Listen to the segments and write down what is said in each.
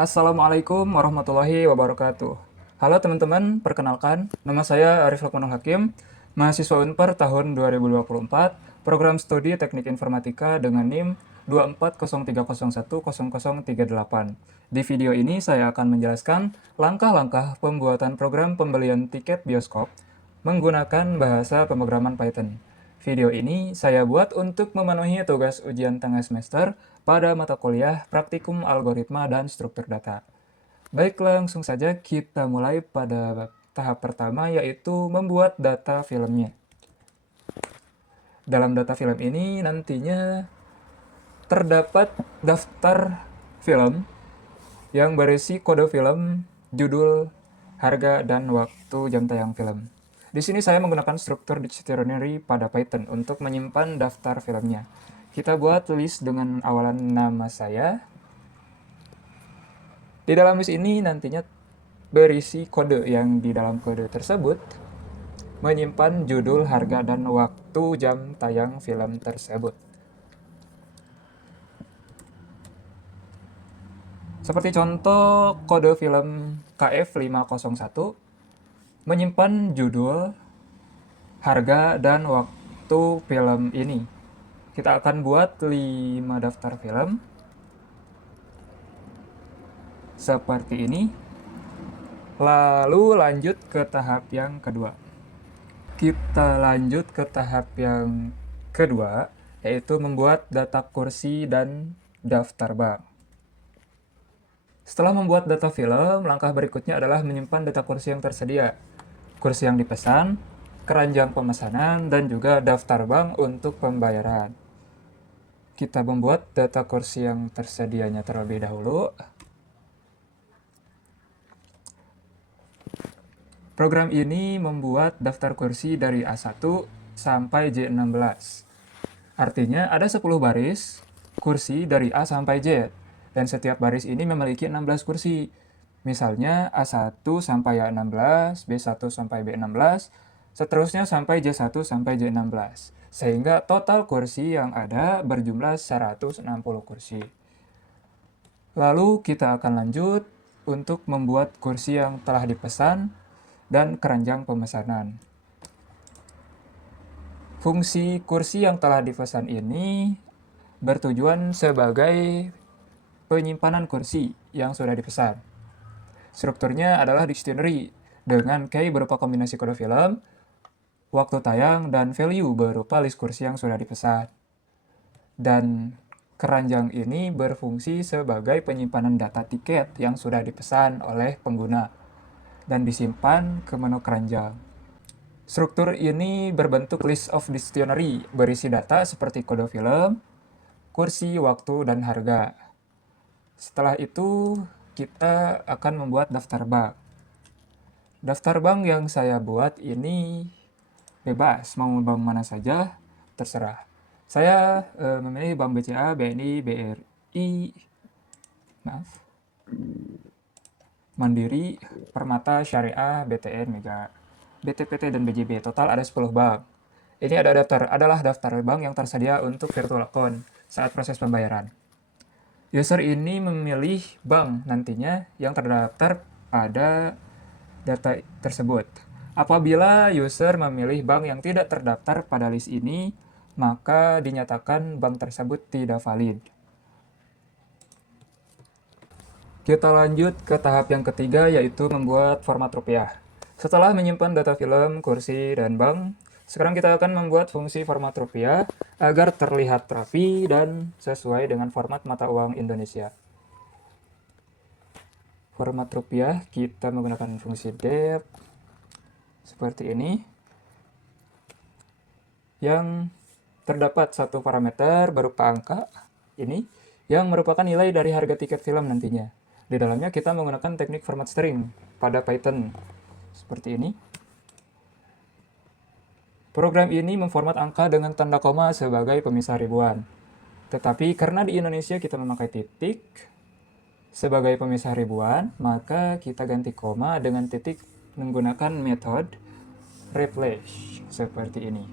Assalamualaikum warahmatullahi wabarakatuh. Halo teman-teman, perkenalkan, nama saya Arif Lukmanul Hakim, mahasiswa Unpar tahun 2024, program studi Teknik Informatika dengan NIM 24030100038. Di video ini saya akan menjelaskan langkah-langkah pembuatan program pembelian tiket bioskop menggunakan bahasa pemrograman Python. Video ini saya buat untuk memenuhi tugas ujian tengah semester pada mata kuliah Praktikum Algoritma dan Struktur Data. Baik, langsung saja kita mulai pada tahap pertama, yaitu membuat data filmnya. Dalam data film ini nantinya terdapat daftar film yang berisi kode film, judul, harga, dan waktu jam tayang film. Di sini saya menggunakan struktur dictionary pada Python untuk menyimpan daftar filmnya. Kita buat list dengan awalan nama saya. Di dalam list ini nantinya berisi kode yang di dalam kode tersebut menyimpan judul, harga, dan waktu jam tayang film tersebut. Seperti contoh kode film KF501 menyimpan judul, harga, dan waktu film ini. Kita akan buat 5 daftar film seperti ini. Lalu lanjut ke tahap yang kedua. Kita lanjut ke tahap yang kedua, yaitu membuat data kursi dan daftar bank. Setelah membuat data film, langkah berikutnya adalah menyimpan data kursi yang tersedia, kursi yang dipesan, keranjang pemesanan, dan juga daftar bank untuk pembayaran. Kita membuat data kursi yang tersedianya terlebih dahulu. Program ini membuat daftar kursi dari A1 sampai J16. Artinya ada 10 baris kursi dari A sampai J, dan setiap baris ini memiliki 16 kursi. Misalnya A1 sampai A16, B1 sampai B16, seterusnya sampai J1 sampai J16. Sehingga total kursi yang ada berjumlah 160 kursi. Lalu kita akan lanjut untuk membuat kursi yang telah dipesan dan keranjang pemesanan. Fungsi kursi yang telah dipesan ini bertujuan sebagai penyimpanan kursi yang sudah dipesan. Strukturnya adalah dictionary dengan key berupa kombinasi kode film, waktu tayang, dan value berupa list kursi yang sudah dipesan. Dan keranjang ini berfungsi sebagai penyimpanan data tiket yang sudah dipesan oleh pengguna dan disimpan ke menu keranjang. Struktur ini berbentuk list of dictionary, berisi data seperti kode film, kursi, waktu, dan harga. Setelah itu, kita akan membuat daftar bank. Daftar bank yang saya buat ini bebas, mau bank mana saja, terserah. Saya memilih Bank BCA, BNI, BRI, Mandiri, Permata, Syariah, BTN, Mega, BTPT, dan BJB. Total ada 10 bank. Ini adalah daftar bank yang tersedia untuk virtual account saat proses pembayaran. User ini memilih bank nantinya yang terdaftar pada data tersebut. Apabila user memilih bank yang tidak terdaftar pada list ini, maka dinyatakan bank tersebut tidak valid. Kita lanjut ke tahap yang ketiga, yaitu membuat format rupiah. Setelah menyimpan data film, kursi, dan bank, sekarang kita akan membuat fungsi format rupiah agar terlihat rapi dan sesuai dengan format mata uang Indonesia. Format rupiah kita menggunakan fungsi def seperti ini, yang terdapat satu parameter berupa angka ini yang merupakan nilai dari harga tiket film nantinya. Di dalamnya kita menggunakan teknik format string pada Python seperti ini. Program ini memformat angka dengan tanda koma sebagai pemisah ribuan. Tetapi karena di Indonesia kita memakai titik sebagai pemisah ribuan, maka kita ganti koma dengan titik menggunakan metode replace seperti ini.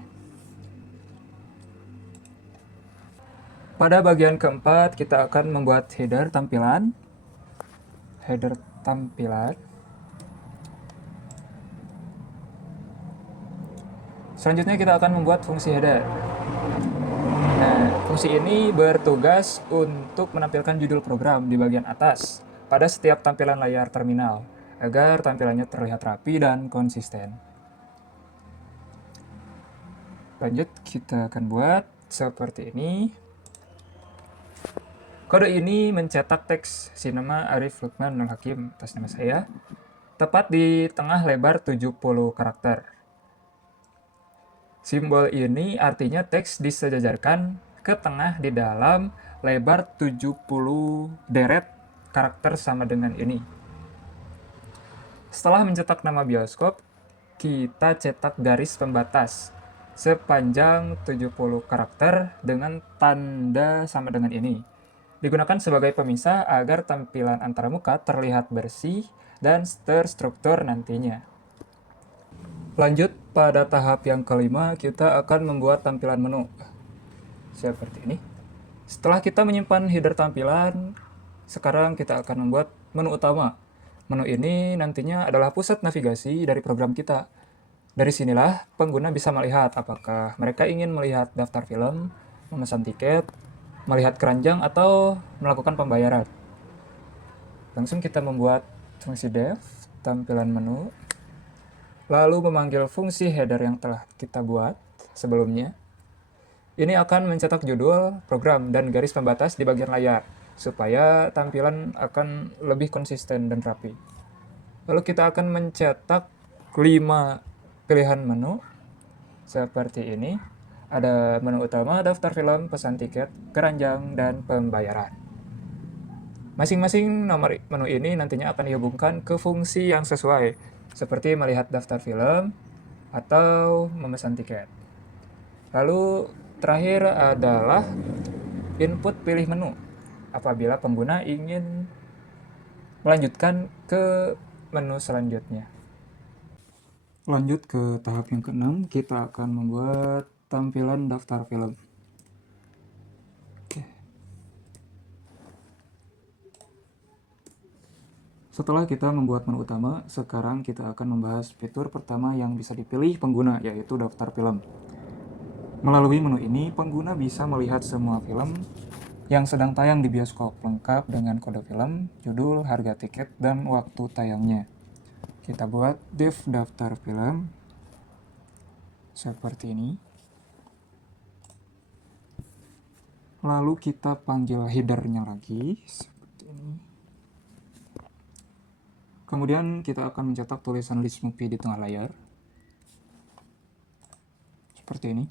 Pada bagian keempat, kita akan membuat header tampilan. header tampilan. Selanjutnya kita akan membuat fungsi header. Nah, fungsi ini bertugas untuk menampilkan judul program di bagian atas pada setiap tampilan layar terminal agar tampilannya terlihat rapi dan konsisten. Lanjut, kita akan buat seperti ini. Kode ini mencetak teks Sinema Arif Lukman Nur Hakim atas nama saya, tepat di tengah lebar 70 karakter. Simbol ini artinya teks disejajarkan ke tengah di dalam lebar 70 deret karakter sama dengan ini. Setelah mencetak nama bioskop, kita cetak garis pembatas sepanjang 70 karakter dengan tanda sama dengan ini. Digunakan sebagai pemisah agar tampilan antarmuka terlihat bersih dan terstruktur nantinya. Lanjut, pada tahap yang kelima, kita akan membuat tampilan menu. Seperti ini. Setelah kita menyimpan header tampilan, sekarang kita akan membuat menu utama. Menu ini nantinya adalah pusat navigasi dari program kita. Dari sinilah pengguna bisa melihat apakah mereka ingin melihat daftar film, memesan tiket, melihat keranjang, atau melakukan pembayaran. Langsung kita membuat fungsi def, tampilan menu, lalu memanggil fungsi header yang telah kita buat sebelumnya. Ini akan mencetak judul, program, dan garis pembatas di bagian layar, supaya tampilan akan lebih konsisten dan rapi. Lalu kita akan mencetak 5 pilihan menu, seperti ini. Ada menu utama, daftar film, pesan tiket, keranjang, dan pembayaran. Masing-masing nomor menu ini nantinya akan dihubungkan ke fungsi yang sesuai, seperti melihat daftar film atau memesan tiket. Lalu terakhir adalah input pilih menu apabila pengguna ingin melanjutkan ke menu selanjutnya. Lanjut ke tahap yang ke-6, kita akan membuat tampilan daftar film. Setelah kita membuat menu utama, sekarang kita akan membahas fitur pertama yang bisa dipilih pengguna, yaitu daftar film. Melalui menu ini, pengguna bisa melihat semua film yang sedang tayang di bioskop, lengkap dengan kode film, judul, harga tiket, dan waktu tayangnya. Kita buat div daftar film seperti ini. Lalu kita panggil headernya lagi seperti ini. Kemudian kita akan mencetak tulisan list movie di tengah layar seperti ini.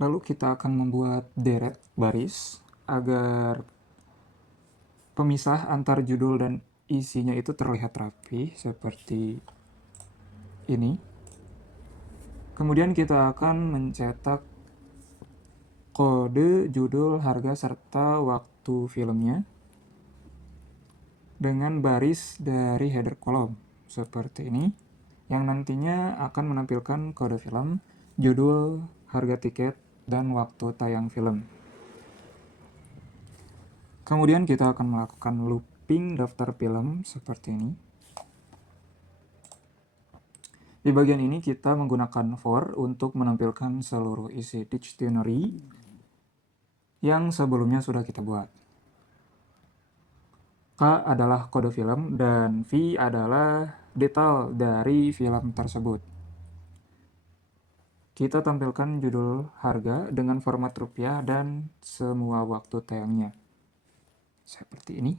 Lalu kita akan membuat deret baris agar pemisah antar judul dan isinya itu terlihat rapi seperti ini. Kemudian kita akan mencetak kode, judul, harga, serta waktu filmnya dengan baris dari header kolom seperti ini, yang nantinya akan menampilkan kode film, judul, harga tiket, dan waktu tayang film. Kemudian kita akan melakukan looping daftar film seperti ini. Di bagian ini kita menggunakan for untuk menampilkan seluruh isi dictionary yang sebelumnya sudah kita buat. K adalah kode film dan V adalah detail dari film tersebut. Kita tampilkan judul, harga dengan format rupiah dan semua waktu tayangnya. Seperti ini.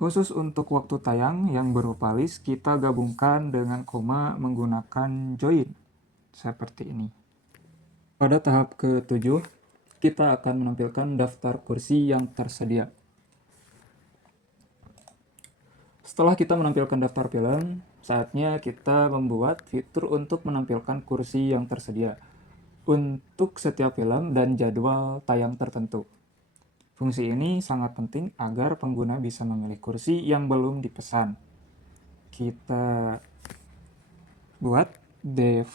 Khusus untuk waktu tayang yang berupa list, kita gabungkan dengan koma menggunakan join. Seperti ini. Pada tahap ke-7, kita akan menampilkan daftar kursi yang tersedia. Setelah kita menampilkan daftar film, saatnya kita membuat fitur untuk menampilkan kursi yang tersedia untuk setiap film dan jadwal tayang tertentu. Fungsi ini sangat penting agar pengguna bisa memilih kursi yang belum dipesan. Kita buat def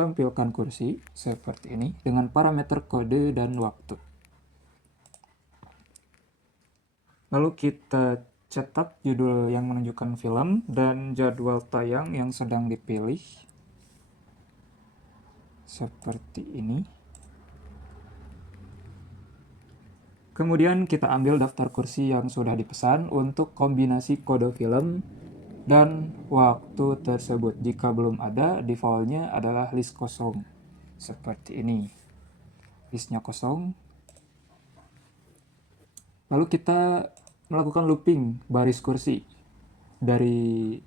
tampilkan kursi seperti ini dengan parameter kode dan waktu. Lalu kita cetak judul yang menunjukkan film dan jadwal tayang yang sedang dipilih seperti ini. Kemudian kita ambil daftar kursi yang sudah dipesan untuk kombinasi kode film dan waktu tersebut. Jika belum ada, defaultnya adalah list kosong. Seperti ini. Listnya kosong. Lalu kita melakukan looping baris kursi. Dari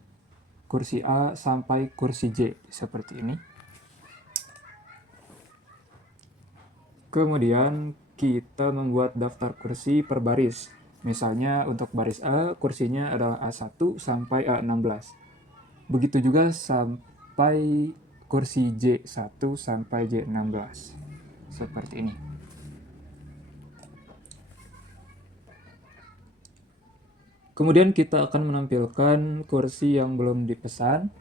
kursi A sampai kursi J. Seperti ini. Kemudian kita membuat daftar kursi per baris. Misalnya untuk baris A, kursinya adalah A1 sampai A16. Begitu juga sampai kursi J1 sampai J16. Seperti ini. Kemudian kita akan menampilkan kursi yang belum dipesan.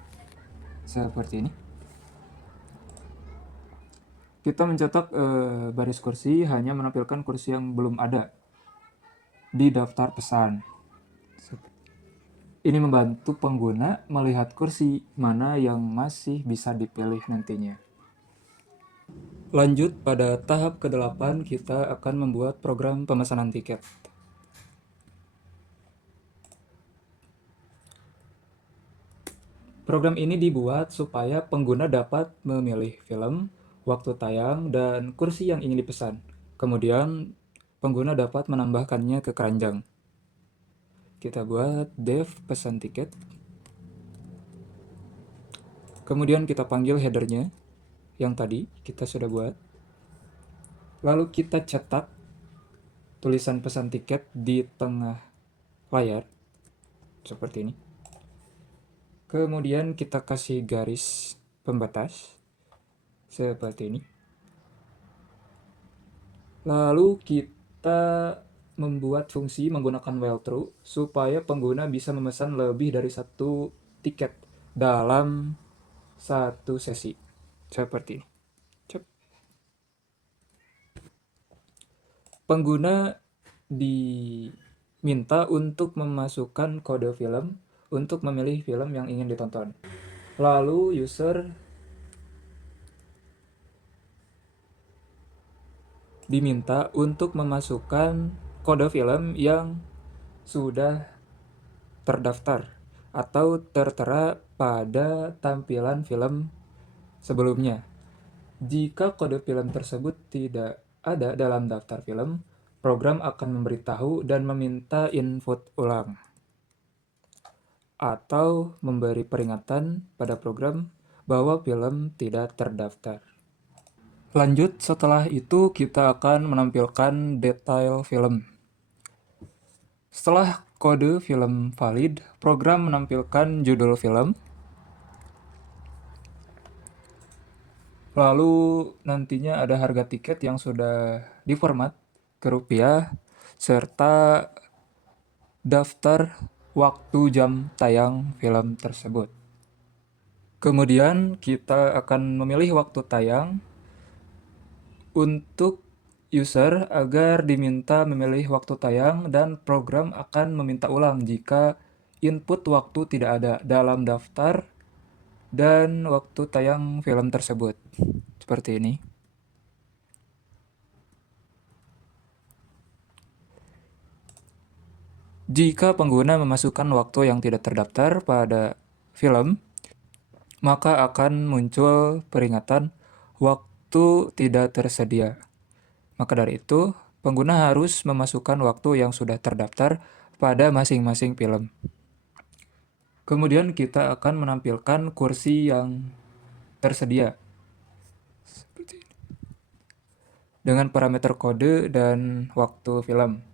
Seperti ini. Kita mencetak baris kursi hanya menampilkan kursi yang belum ada di daftar pesan. Ini membantu pengguna melihat kursi mana yang masih bisa dipilih nantinya. Lanjut pada tahap ke-8, kita akan membuat program pemesanan tiket. Program ini dibuat supaya pengguna dapat memilih film, waktu tayang, dan kursi yang ingin dipesan. Kemudian, pengguna dapat menambahkannya ke keranjang. Kita buat dev pesan tiket. Kemudian kita panggil headernya yang tadi kita sudah buat. Lalu kita cetak tulisan pesan tiket di tengah layar. Seperti ini. Kemudian kita kasih garis pembatas. Seperti ini. Lalu kita membuat fungsi menggunakan while true supaya pengguna bisa memesan lebih dari satu tiket dalam satu sesi. Seperti ini. Pengguna diminta untuk memasukkan kode film untuk memilih film yang ingin ditonton. Lalu user diminta untuk memasukkan kode film yang sudah terdaftar atau tertera pada tampilan film sebelumnya. Jika kode film tersebut tidak ada dalam daftar film, program akan memberitahu dan meminta input ulang. Atau memberi peringatan pada program bahwa film tidak terdaftar. Lanjut, setelah itu kita akan menampilkan detail film. Setelah kode film valid, program menampilkan judul film. Lalu nantinya ada harga tiket yang sudah diformat ke rupiah, serta daftar waktu jam tayang film tersebut. Kemudian kita akan memilih waktu tayang untuk user agar diminta memilih waktu tayang dan program akan meminta ulang jika input waktu tidak ada dalam daftar dan waktu tayang film tersebut. Seperti ini. Jika pengguna memasukkan waktu yang tidak terdaftar pada film, maka akan muncul peringatan waktu tidak tersedia. Maka dari itu, pengguna harus memasukkan waktu yang sudah terdaftar pada masing-masing film. Kemudian kita akan menampilkan kursi yang tersedia seperti ini, dengan parameter kode dan waktu film.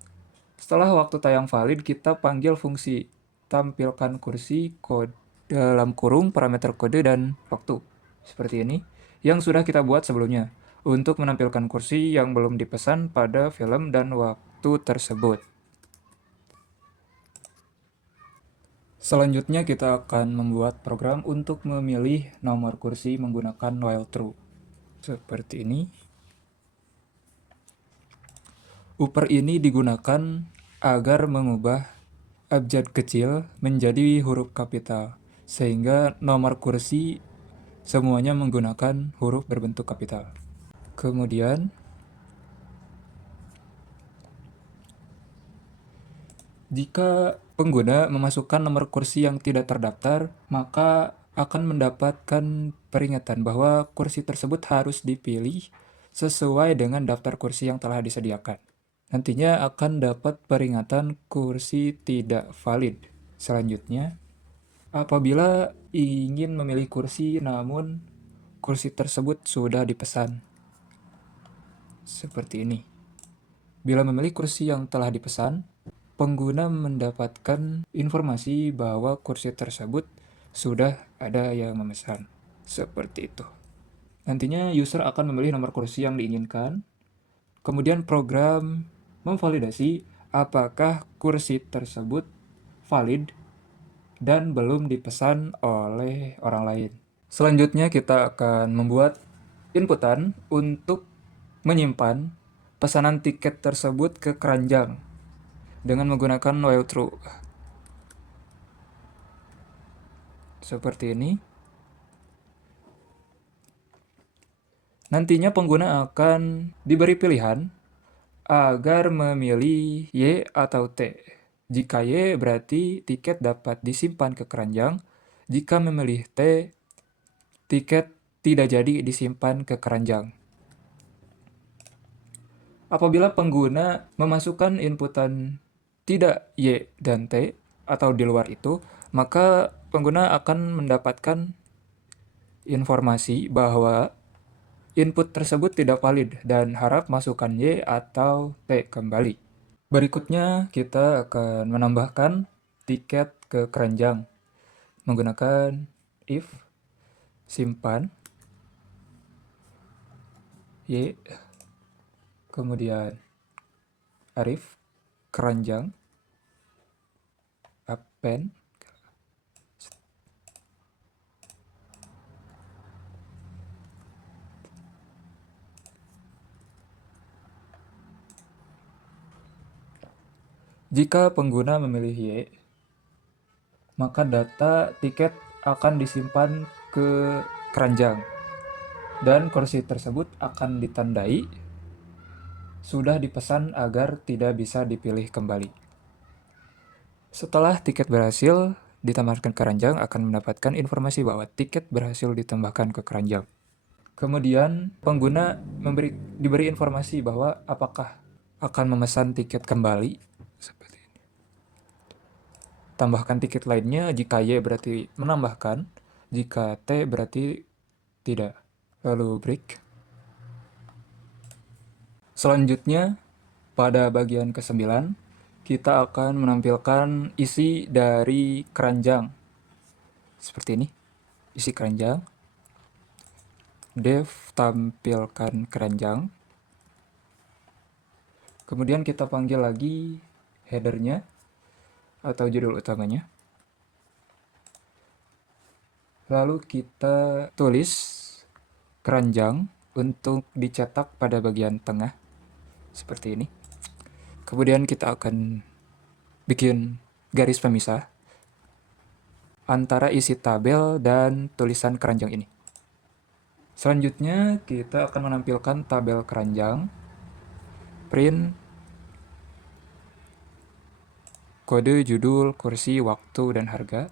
Setelah waktu tayang valid, kita panggil fungsi tampilkan kursi kode dalam kurung parameter kode dan waktu seperti ini yang sudah kita buat sebelumnya untuk menampilkan kursi yang belum dipesan pada film dan waktu tersebut. Selanjutnya kita akan membuat program untuk memilih nomor kursi menggunakan while true. Seperti ini. Upper ini digunakan agar mengubah abjad kecil menjadi huruf kapital, sehingga nomor kursi semuanya menggunakan huruf berbentuk kapital. Kemudian, jika pengguna memasukkan nomor kursi yang tidak terdaftar, maka akan mendapatkan peringatan bahwa kursi tersebut harus dipilih sesuai dengan daftar kursi yang telah disediakan. Nantinya akan dapat peringatan kursi tidak valid. Selanjutnya, apabila ingin memilih kursi namun kursi tersebut sudah dipesan. Seperti ini. Bila memilih kursi yang telah dipesan, pengguna mendapatkan informasi bahwa kursi tersebut sudah ada yang memesan. Seperti itu. Nantinya user akan memilih nomor kursi yang diinginkan. Kemudian program memvalidasi apakah kursi tersebut valid dan belum dipesan oleh orang lain. Selanjutnya kita akan membuat inputan untuk menyimpan pesanan tiket tersebut ke keranjang dengan menggunakan while true. Seperti ini. Nantinya pengguna akan diberi pilihan agar memilih Y atau T. Jika Y berarti tiket dapat disimpan ke keranjang. Jika memilih T, tiket tidak jadi disimpan ke keranjang. Apabila pengguna memasukkan inputan tidak Y dan T atau di luar itu, maka pengguna akan mendapatkan informasi bahwa input tersebut tidak valid dan harap masukkan Y atau T kembali. Berikutnya kita akan menambahkan tiket ke keranjang menggunakan if simpan Y, kemudian arif keranjang append jika pengguna memilih Y, maka data tiket akan disimpan ke keranjang dan kursi tersebut akan ditandai sudah dipesan agar tidak bisa dipilih kembali. Setelah tiket berhasil ditambahkan ke keranjang, akan mendapatkan informasi bahwa tiket berhasil ditambahkan ke keranjang. Kemudian pengguna diberi informasi bahwa apakah akan memesan tiket kembali. Seperti ini. Tambahkan tiket lainnya jika Y berarti menambahkan, jika T berarti tidak. Lalu break. Selanjutnya, pada bagian ke-9, kita akan menampilkan isi dari keranjang. Seperti ini, isi keranjang. Dev tampilkan keranjang. Kemudian kita panggil lagi headernya atau judul utamanya. Lalu kita tulis keranjang untuk dicetak pada bagian tengah. Seperti ini. Kemudian kita akan bikin garis pemisah antara isi tabel dan tulisan keranjang ini. Selanjutnya kita akan menampilkan tabel keranjang, print, kode, judul, kursi, waktu, dan harga.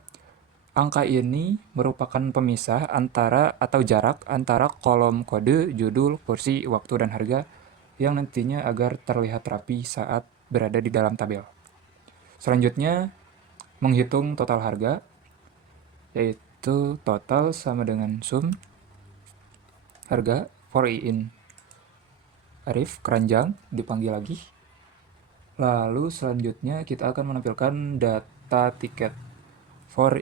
Angka ini merupakan pemisah antara atau jarak antara kolom kode, judul, kursi, waktu, dan harga yang nantinya agar terlihat rapi saat berada di dalam tabel. Selanjutnya, menghitung total harga, yaitu total sama dengan sum harga for i in arif keranjang dipanggil lagi. Lalu selanjutnya kita akan menampilkan data tiket for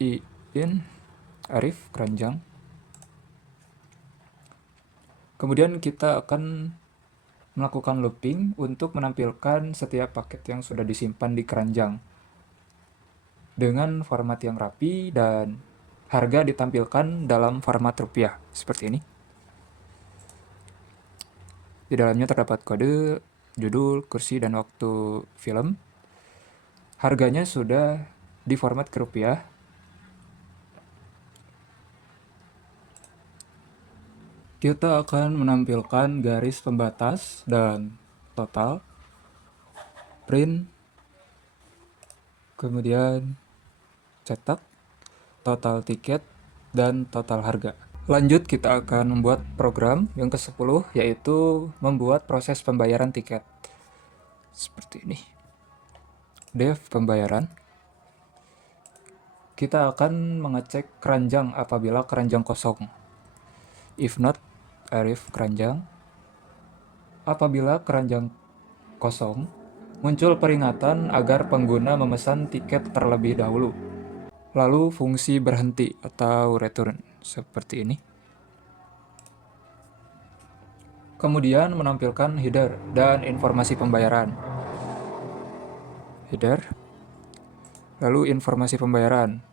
i in arif keranjang. Kemudian kita akan melakukan looping untuk menampilkan setiap paket yang sudah disimpan di keranjang. dengan format yang rapi dan harga ditampilkan dalam format rupiah seperti ini. Di dalamnya terdapat kode, judul, kursi, dan waktu film. Harganya sudah diformat ke rupiah. Kita akan menampilkan garis pembatas dan total, print, kemudian cetak, total tiket, dan total harga. Lanjut, kita akan membuat program yang ke-10, yaitu membuat proses pembayaran tiket. Seperti ini. Dev pembayaran. Kita akan mengecek keranjang apabila keranjang kosong. If not, arif keranjang. Apabila keranjang kosong, muncul peringatan agar pengguna memesan tiket terlebih dahulu. Lalu fungsi berhenti atau return seperti ini. Kemudian menampilkan header dan informasi pembayaran. Header, lalu informasi pembayaran,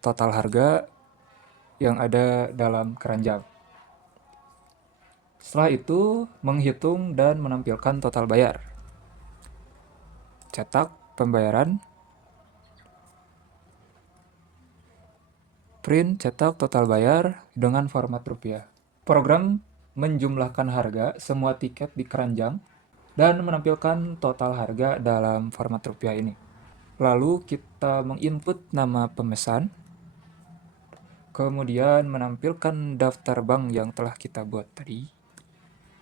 total harga yang ada dalam keranjang. Setelah itu, menghitung dan menampilkan total bayar. Cetak pembayaran, print cetak total bayar dengan format rupiah. Program menjumlahkan harga semua tiket di keranjang dan menampilkan total harga dalam format rupiah ini. Lalu kita menginput nama pemesan, kemudian menampilkan daftar bank yang telah kita buat tadi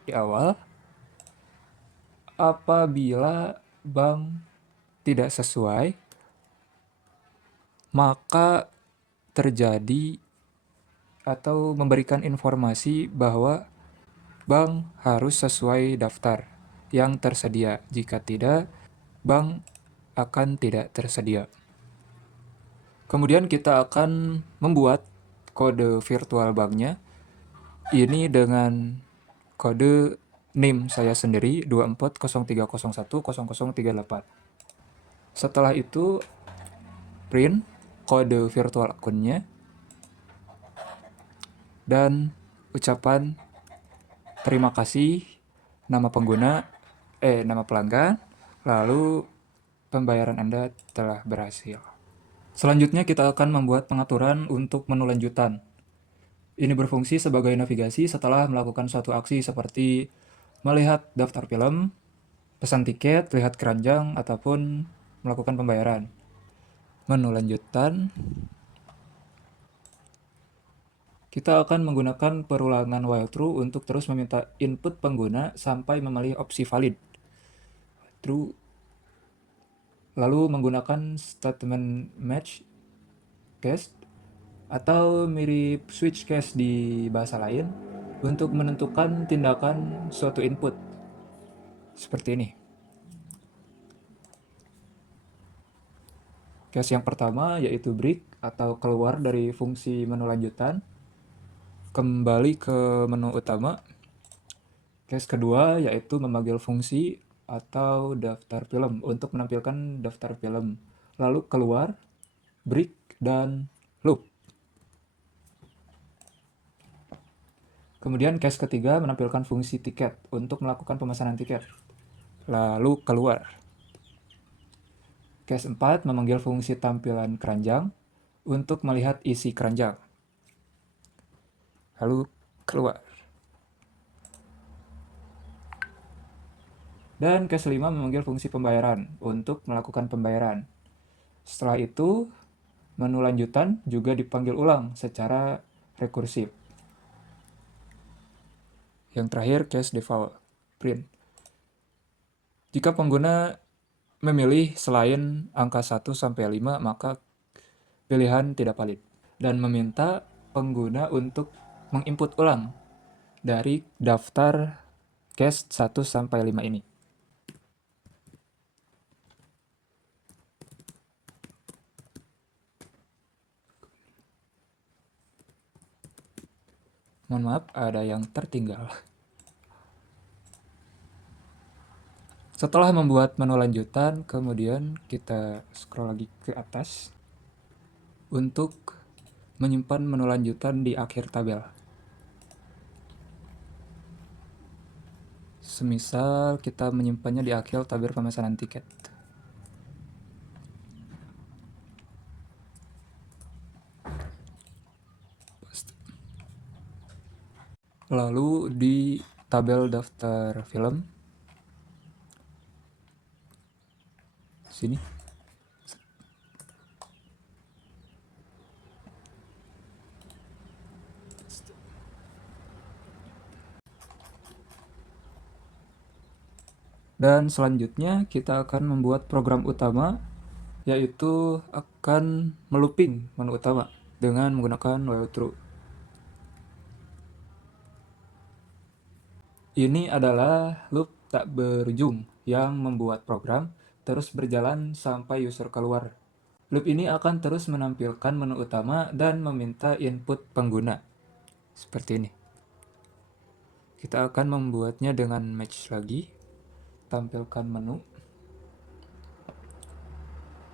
di awal. Apabila bank tidak sesuai, maka terjadi atau memberikan informasi bahwa bank harus sesuai daftar yang tersedia. Jika tidak, bank akan tidak tersedia. Kemudian kita akan membuat kode virtual banknya. Ini dengan kode NIM saya sendiri 2403010038. Setelah itu print kode virtual akunnya dan ucapan terima kasih, nama pengguna, nama pelanggan, lalu pembayaran Anda telah berhasil. Selanjutnya kita akan membuat pengaturan untuk menu lanjutan. Ini berfungsi sebagai navigasi setelah melakukan suatu aksi seperti melihat daftar film, pesan tiket, lihat keranjang, ataupun melakukan pembayaran. Menu lanjutan. Kita akan menggunakan perulangan while true untuk terus meminta input pengguna sampai memilih opsi valid. True. Lalu menggunakan statement match case atau mirip switch case di bahasa lain untuk menentukan tindakan suatu input. Seperti ini. Case yang pertama yaitu break atau keluar dari fungsi menu lanjutan, kembali ke menu utama. Case kedua yaitu memanggil fungsi atau daftar film untuk menampilkan daftar film, lalu keluar, break, dan loop. Kemudian case ketiga menampilkan fungsi tiket untuk melakukan pemesanan tiket, lalu keluar. Case 4 memanggil fungsi tampilan keranjang untuk melihat isi keranjang, lalu keluar. Dan case 5 memanggil fungsi pembayaran untuk melakukan pembayaran. Setelah itu, menu lanjutan juga dipanggil ulang secara rekursif. Yang terakhir, case default, print. Jika pengguna memilih selain angka 1 sampai 5, maka pilihan tidak valid. Dan meminta pengguna untuk menginput ulang dari daftar case 1 sampai 5 ini. Mohon maaf, ada yang tertinggal. Setelah membuat menu lanjutan, kemudian kita scroll lagi ke atas untuk menyimpan menu lanjutan di akhir tabel. Semisal kita menyimpannya di akhir tabel pemesanan tiket. Lalu di tabel daftar film, sini. Dan selanjutnya kita akan membuat program utama, yaitu akan melooping menu utama dengan menggunakan while true. Ini adalah loop tak berujung yang membuat program terus berjalan sampai user keluar. Loop ini akan terus menampilkan menu utama dan meminta input pengguna. Seperti ini. Kita akan membuatnya dengan match lagi. Tampilkan menu.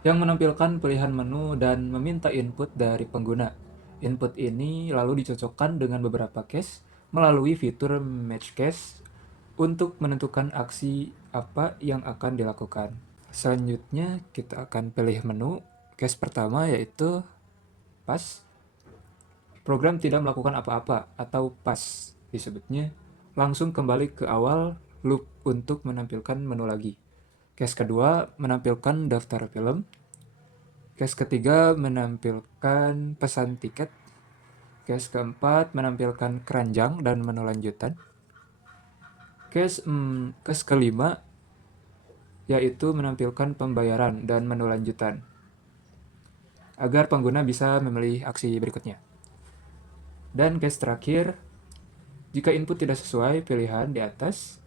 Yang menampilkan pilihan menu dan meminta input dari pengguna. Input ini lalu dicocokkan dengan beberapa case melalui fitur match case untuk menentukan aksi apa yang akan dilakukan. Selanjutnya kita akan pilih menu. Case pertama yaitu pas. Program tidak melakukan apa-apa atau pas disebutnya. Langsung kembali ke awal loop untuk menampilkan menu lagi. Case kedua menampilkan daftar film. Case ketiga menampilkan pesan tiket. Case keempat menampilkan keranjang dan menu lanjutan. Case kelima yaitu menampilkan pembayaran dan menu lanjutan agar pengguna bisa memilih aksi berikutnya. Dan case terakhir, jika input tidak sesuai pilihan di atas,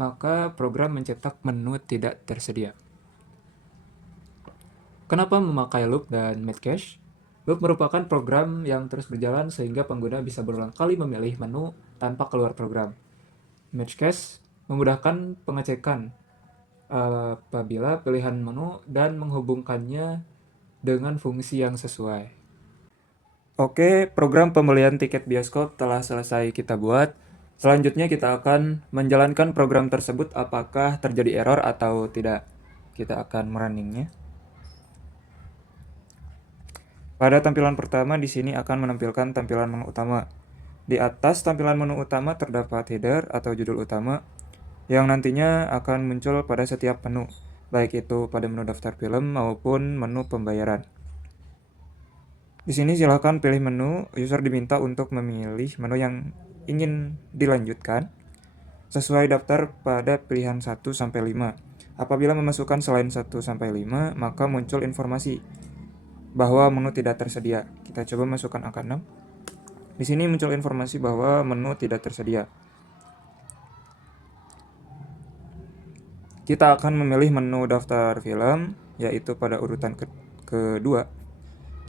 maka program mencetak menu tidak tersedia. Kenapa memakai loop dan match cache? Loop merupakan program yang terus berjalan sehingga pengguna bisa berulang kali memilih menu tanpa keluar program. Match cache memudahkan pengecekan apabila pilihan menu dan menghubungkannya dengan fungsi yang sesuai. Oke, program pembelian tiket bioskop telah selesai kita buat. Selanjutnya kita akan menjalankan program tersebut apakah terjadi error atau tidak. Kita akan merunningnya. Pada tampilan pertama di sini akan menampilkan tampilan menu utama. Di atas tampilan menu utama terdapat header atau judul utama yang nantinya akan muncul pada setiap menu, baik itu pada menu daftar film maupun menu pembayaran. Di sini silakan pilih menu. User diminta untuk memilih menu yang ingin dilanjutkan sesuai daftar pada pilihan 1 sampai 5. Apabila memasukkan selain 1 sampai 5, maka muncul informasi bahwa menu tidak tersedia. Kita coba masukkan angka 6. Di sini muncul informasi bahwa menu tidak tersedia. Kita akan memilih menu daftar film, yaitu pada urutan kedua.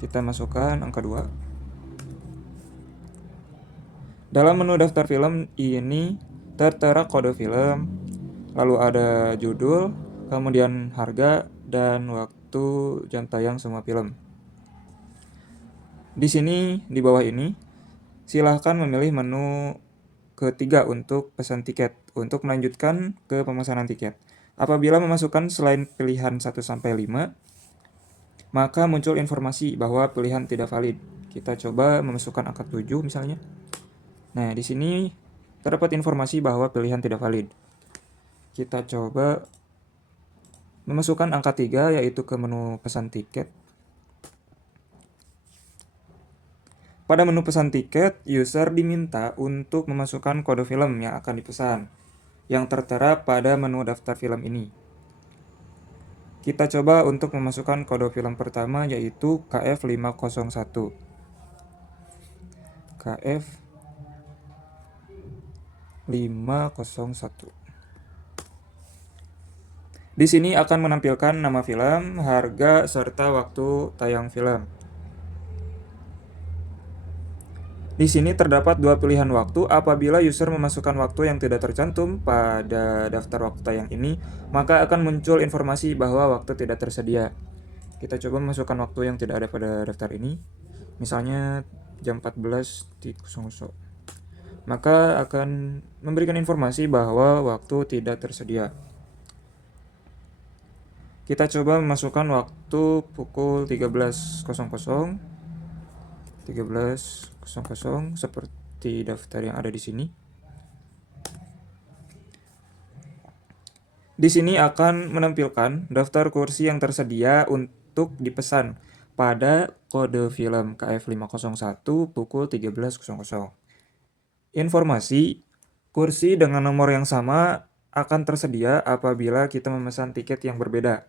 Kita masukkan angka 2. Dalam menu daftar film ini tertera kode film, lalu ada judul, kemudian harga, dan waktu jam tayang semua film. Di sini, di bawah ini, silahkan memilih menu ketiga untuk pesan tiket, untuk melanjutkan ke pemesanan tiket. Apabila memasukkan selain pilihan 1 sampai 5, maka muncul informasi bahwa pilihan tidak valid. Kita coba memasukkan angka 7 misalnya. Nah, di sini terdapat informasi bahwa pilihan tidak valid. Kita coba memasukkan angka 3 yaitu ke menu pesan tiket. Pada menu pesan tiket, user diminta untuk memasukkan kode film yang akan dipesan yang tertera pada menu daftar film ini. Kita coba untuk memasukkan kode film pertama yaitu KF501. KF501. Di sini akan menampilkan nama film, harga, serta waktu tayang film. Di sini terdapat dua pilihan waktu. Apabila user memasukkan waktu yang tidak tercantum pada daftar waktu tayang ini, maka akan muncul informasi bahwa waktu tidak tersedia. Kita coba memasukkan waktu yang tidak ada pada daftar ini. Misalnya jam 14.00. Maka akan memberikan informasi bahwa waktu tidak tersedia. Kita coba memasukkan waktu pukul 13.00 seperti daftar yang ada di sini. Di sini akan menampilkan daftar kursi yang tersedia untuk dipesan pada kode film KF501 pukul 13.00. Informasi kursi dengan nomor yang sama akan tersedia apabila kita memesan tiket yang berbeda,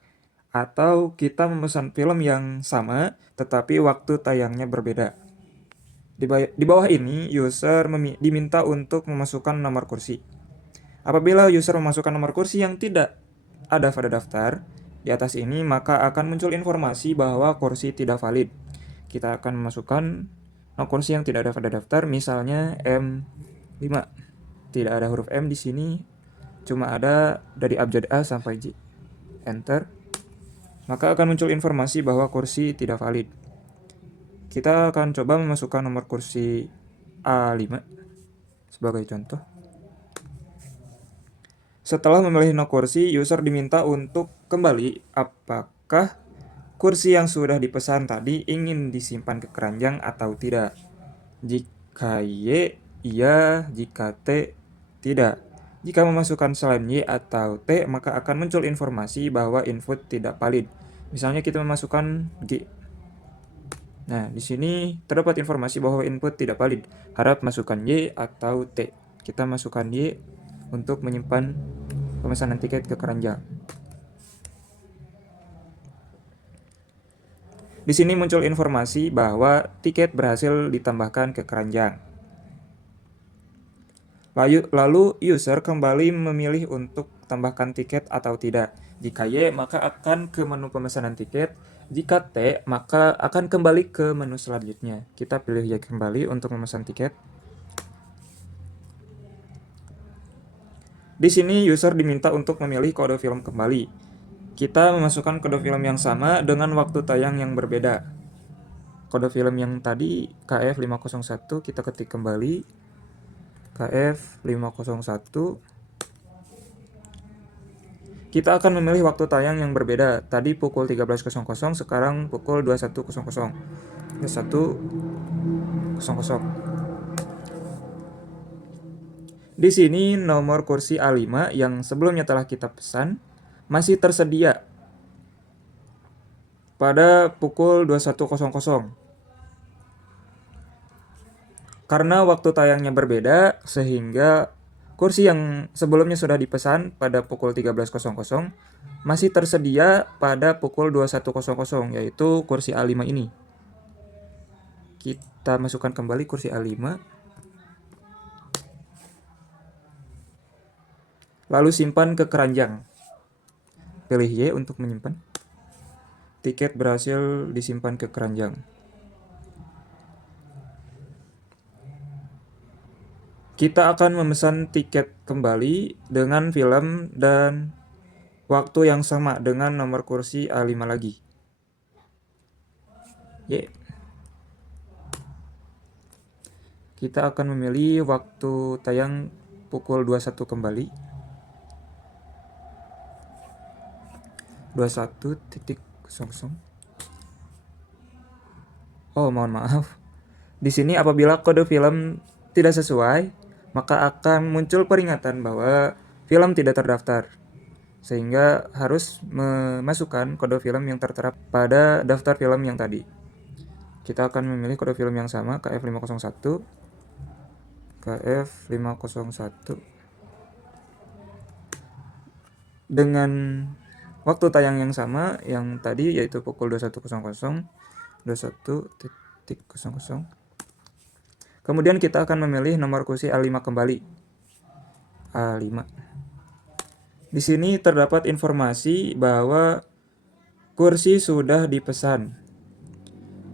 atau kita memesan film yang sama tetapi waktu tayangnya berbeda. Di bawah ini, user diminta untuk memasukkan nomor kursi. Apabila user memasukkan nomor kursi yang tidak ada pada daftar di atas ini, maka akan muncul informasi bahwa kursi tidak valid. Kita akan memasukkan nomor kursi yang tidak ada pada daftar, misalnya M5. Tidak ada huruf M di sini, cuma ada dari abjad A sampai J. Enter. Maka akan muncul informasi bahwa kursi tidak valid. Kita akan coba memasukkan nomor kursi A5 sebagai contoh. Setelah memilih nomor kursi, user diminta untuk kembali apakah kursi yang sudah dipesan tadi ingin disimpan ke keranjang atau tidak. Jika Y, iya. Jika T, tidak. Jika memasukkan selain Y atau T, maka akan muncul informasi bahwa input tidak valid. Misalnya kita memasukkan G. Nah, di sini terdapat informasi bahwa input tidak valid. Harap masukkan Y atau T. Kita masukkan Y untuk menyimpan pemesanan tiket ke keranjang. Di sini muncul informasi bahwa tiket berhasil ditambahkan ke keranjang. Lalu user kembali memilih untuk tambahkan tiket atau tidak. Jika Y, maka akan ke menu pemesanan tiket. Jika T, maka akan kembali ke menu selanjutnya. Kita pilih Y kembali untuk memesan tiket. Di sini user diminta untuk memilih kode film kembali. Kita memasukkan kode film yang sama dengan waktu tayang yang berbeda. Kode film yang tadi KF501 kita ketik kembali. KF501. Kita akan memilih waktu tayang yang berbeda. Tadi pukul 13.00, sekarang pukul 21.00. 21.00. Di sini nomor kursi A5 yang sebelumnya telah kita pesan masih tersedia pada pukul 21.00. Karena waktu tayangnya berbeda, sehingga kursi yang sebelumnya sudah dipesan pada pukul 13.00 masih tersedia pada pukul 21.00, yaitu kursi A5 ini. Kita masukkan kembali kursi A5. Lalu simpan ke keranjang. Pilih Y untuk menyimpan. Tiket berhasil disimpan ke keranjang. Kita akan memesan tiket kembali dengan film dan waktu yang sama dengan nomor kursi A5 lagi. Y. Kita akan memilih waktu tayang pukul 21 kembali. 21.00. Oh, mohon maaf. Di sini apabila kode film tidak sesuai, maka akan muncul peringatan bahwa film tidak terdaftar. Sehingga harus memasukkan kode film yang tertera pada daftar film yang tadi. Kita akan memilih kode film yang sama, KF501. KF501. Dengan waktu tayang yang sama yang tadi, yaitu pukul 21.00. 21.00. Kemudian kita akan memilih nomor kursi A5 kembali. A5. Di sini terdapat informasi bahwa kursi sudah dipesan.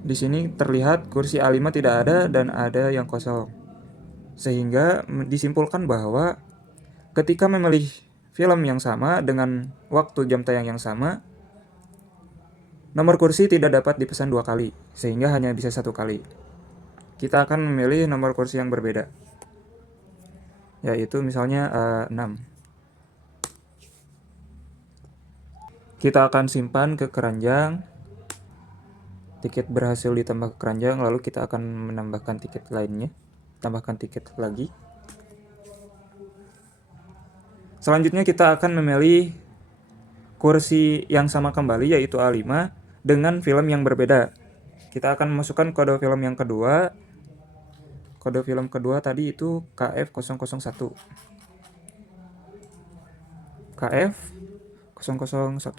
Di sini terlihat kursi A5 tidak ada dan ada yang kosong. Sehingga disimpulkan bahwa ketika memilih film yang sama dengan waktu jam tayang yang sama, nomor kursi tidak dapat dipesan 2 kali, sehingga hanya bisa 1 kali. Kita akan memilih nomor kursi yang berbeda, yaitu misalnya 6. Kita akan simpan ke keranjang. Tiket berhasil ditambah ke keranjang, lalu kita akan menambahkan tiket lainnya. Tambahkan tiket lagi. Selanjutnya kita akan memilih kursi yang sama kembali, yaitu A5, dengan film yang berbeda. Kita akan memasukkan kode film yang kedua. Kode film kedua tadi itu KF001. KF001.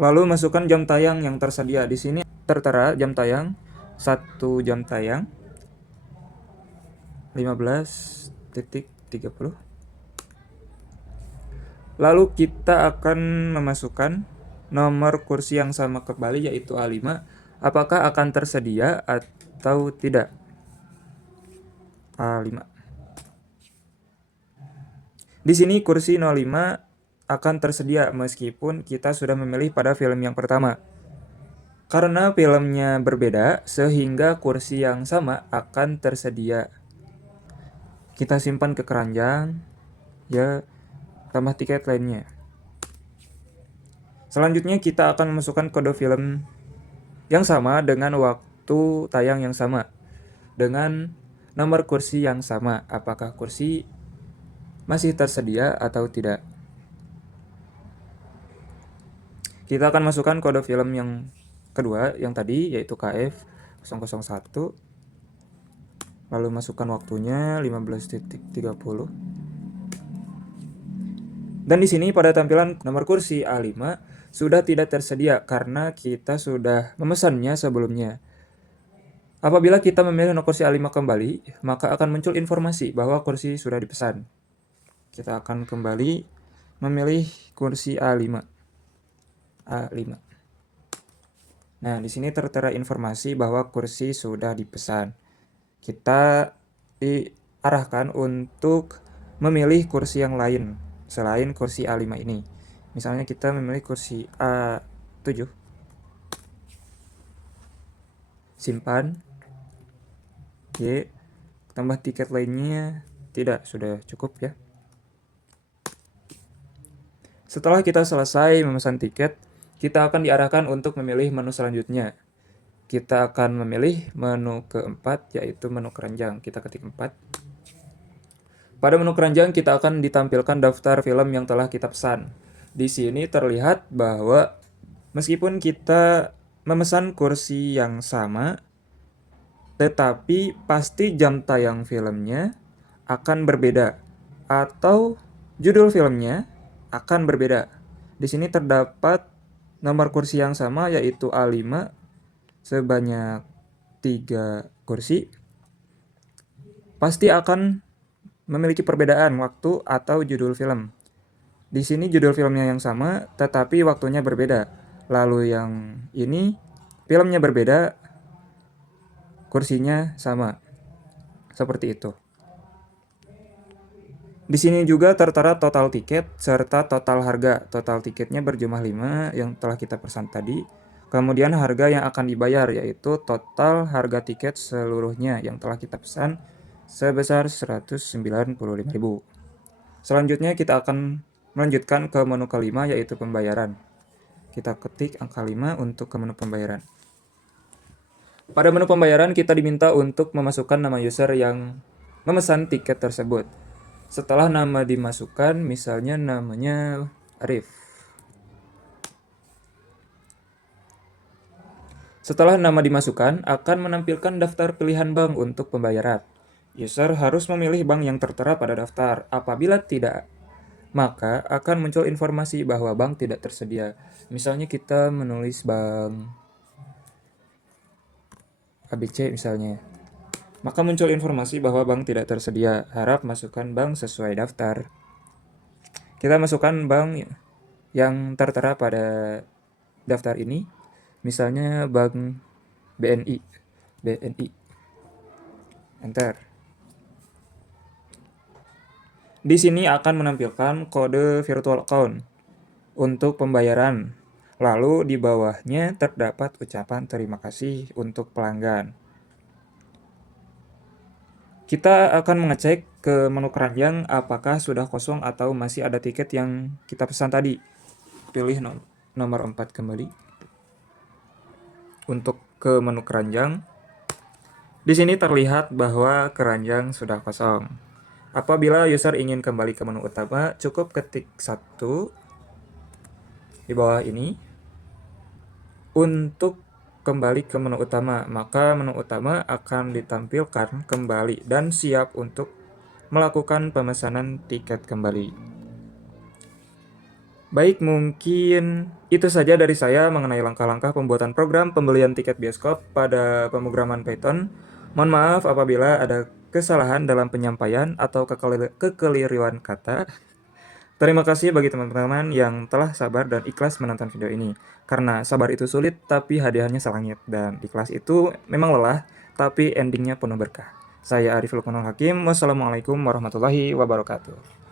Lalu masukkan jam tayang yang tersedia. Di sini tertera jam tayang 1 jam tayang 15.30. Lalu kita akan memasukkan nomor kursi yang sama kembali, yaitu A5. Apakah akan tersedia atau tidak? A5. Di sini kursi 05 akan tersedia meskipun kita sudah memilih pada film yang pertama. Karena filmnya berbeda, sehingga kursi yang sama akan tersedia. Kita simpan ke keranjang, ya, tambah tiket lainnya. Selanjutnya kita akan memasukkan kode film yang sama dengan waktu tayang yang sama, dengan nomor kursi yang sama. Apakah kursi masih tersedia atau tidak? Kita akan masukkan kode film yang kedua yang tadi, yaitu KF001. Lalu masukkan waktunya 15.30. Dan di sini pada tampilan nomor kursi A5 sudah tidak tersedia karena kita sudah memesannya sebelumnya. Apabila kita memilih nomor kursi A5 kembali, maka akan muncul informasi bahwa kursi sudah dipesan. Kita akan kembali memilih kursi A5. Nah, di sini tertera informasi bahwa kursi sudah dipesan. Kita diarahkan untuk memilih kursi yang lain selain kursi A5 ini. Misalnya kita memilih kursi A7. Simpan. Oke. Tambah tiket lainnya. Tidak, sudah cukup ya. Setelah kita selesai memesan tiket, kita akan diarahkan untuk memilih menu selanjutnya. Kita akan memilih menu keempat, yaitu menu keranjang. Kita ketik 4. Pada menu keranjang kita akan ditampilkan daftar film yang telah kita pesan. Di sini terlihat bahwa meskipun kita memesan kursi yang sama, tetapi pasti jam tayang filmnya akan berbeda atau judul filmnya akan berbeda. Di sini terdapat nomor kursi yang sama, yaitu A5 sebanyak 3 kursi. Pasti akan memiliki perbedaan waktu atau judul film. Di sini judul filmnya yang sama, tetapi waktunya berbeda. Lalu yang ini filmnya berbeda, kursinya sama. Seperti itu. Di sini juga tertera total tiket serta total harga. Total tiketnya berjumlah 5 yang telah kita pesan tadi. Kemudian harga yang akan dibayar, yaitu total harga tiket seluruhnya yang telah kita pesan sebesar 195.000. Selanjutnya kita akan melanjutkan ke menu kelima, yaitu pembayaran. Kita ketik angka 5 untuk ke menu pembayaran. Pada menu pembayaran kita diminta untuk memasukkan nama user yang memesan tiket tersebut. Setelah nama dimasukkan, misalnya namanya Arif. Setelah nama dimasukkan, akan menampilkan daftar pilihan bank untuk pembayaran. User harus memilih bank yang tertera pada daftar. Apabila tidak, maka akan muncul informasi bahwa bank tidak tersedia. Misalnya kita menulis bank ABC misalnya. Maka muncul informasi bahwa bank tidak tersedia. Harap masukkan bank sesuai daftar. Kita masukkan bank yang tertera pada daftar ini, misalnya Bank BNI, enter. Di sini akan menampilkan kode virtual account untuk pembayaran. Lalu di bawahnya terdapat ucapan terima kasih untuk pelanggan. Kita akan mengecek ke menu keranjang apakah sudah kosong atau masih ada tiket yang kita pesan tadi. Pilih nomor 4 kembali. Untuk ke menu keranjang, di sini terlihat bahwa keranjang sudah kosong. Apabila user ingin kembali ke menu utama, cukup ketik 1 di bawah ini untuk kembali ke menu utama, maka menu utama akan ditampilkan kembali dan siap untuk melakukan pemesanan tiket kembali. Baik, mungkin itu saja dari saya mengenai langkah-langkah pembuatan program pembelian tiket bioskop pada pemrograman Python. Mohon maaf apabila ada kesalahan dalam penyampaian atau kekeliruan kata. Terima kasih bagi teman-teman yang telah sabar dan ikhlas menonton video ini. Karena sabar itu sulit, tapi hadiahnya selangit. Dan ikhlas itu memang lelah, tapi endingnya penuh berkah. Saya Arif Lukmanul Hakim. Wassalamualaikum warahmatullahi wabarakatuh.